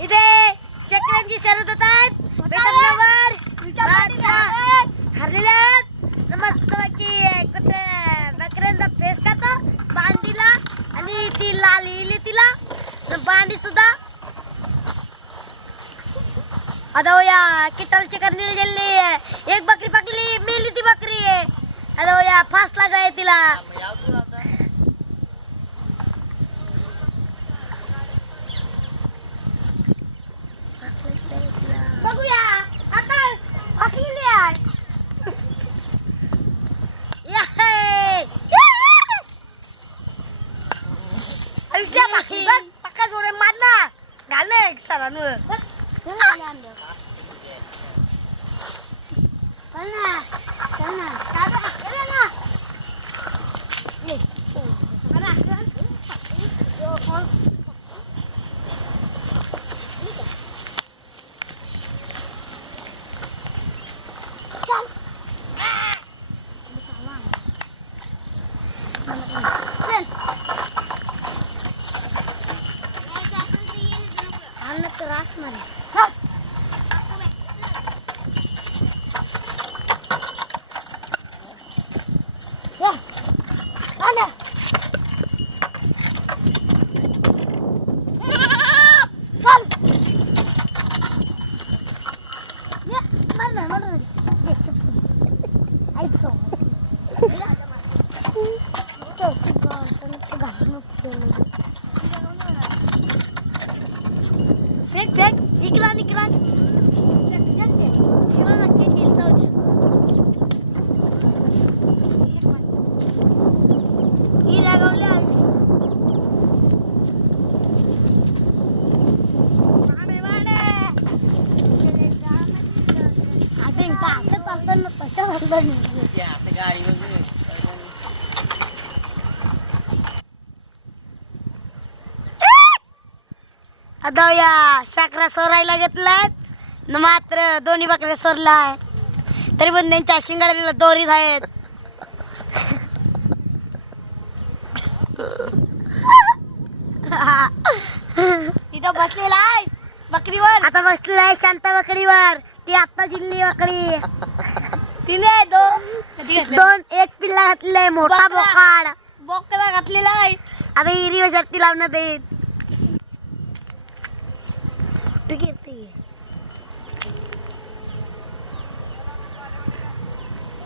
इथे शेतकऱ्यांची शर्यत होत आहेत. हरलेले आहेत. मस्तपैकी बकऱ्यांचा फेस खातो बांडीला आणि ती लाल इली तिला बांडी सुद्धा आता या किटलची करणी गेली. एक बकरी पकली मेली ती बकरी आहे. आता या फास्ट लागाय तिला. बघूया आता पकलेली आहे. आयुष्या बाकी बघ पक्का जोरे मारना घालले सरांवर त्रास मध्ये फेक फेक इकला निकला इकला नक्की चिलता होत्या ही लागवल्या आता असं चालताना कशा घालता नाही असं गाडी आता या साखरा सोरायला घेतलात मात्र दोन्ही बकऱ्या सोरलाय तरी पण त्यांच्या शिंगाड्याला दोरीच आहेत. तिथं बसलेला आहे बकरीवर. आता बसलेला शांत बकरीवर. ती आता जिल्ली बकरी तिने दोन एक पिल्ला घातले मोठा बोकाड बोकडा घातलेला आहे. आता हिरी शक्ती लावण्यात येत. ठीक आहे.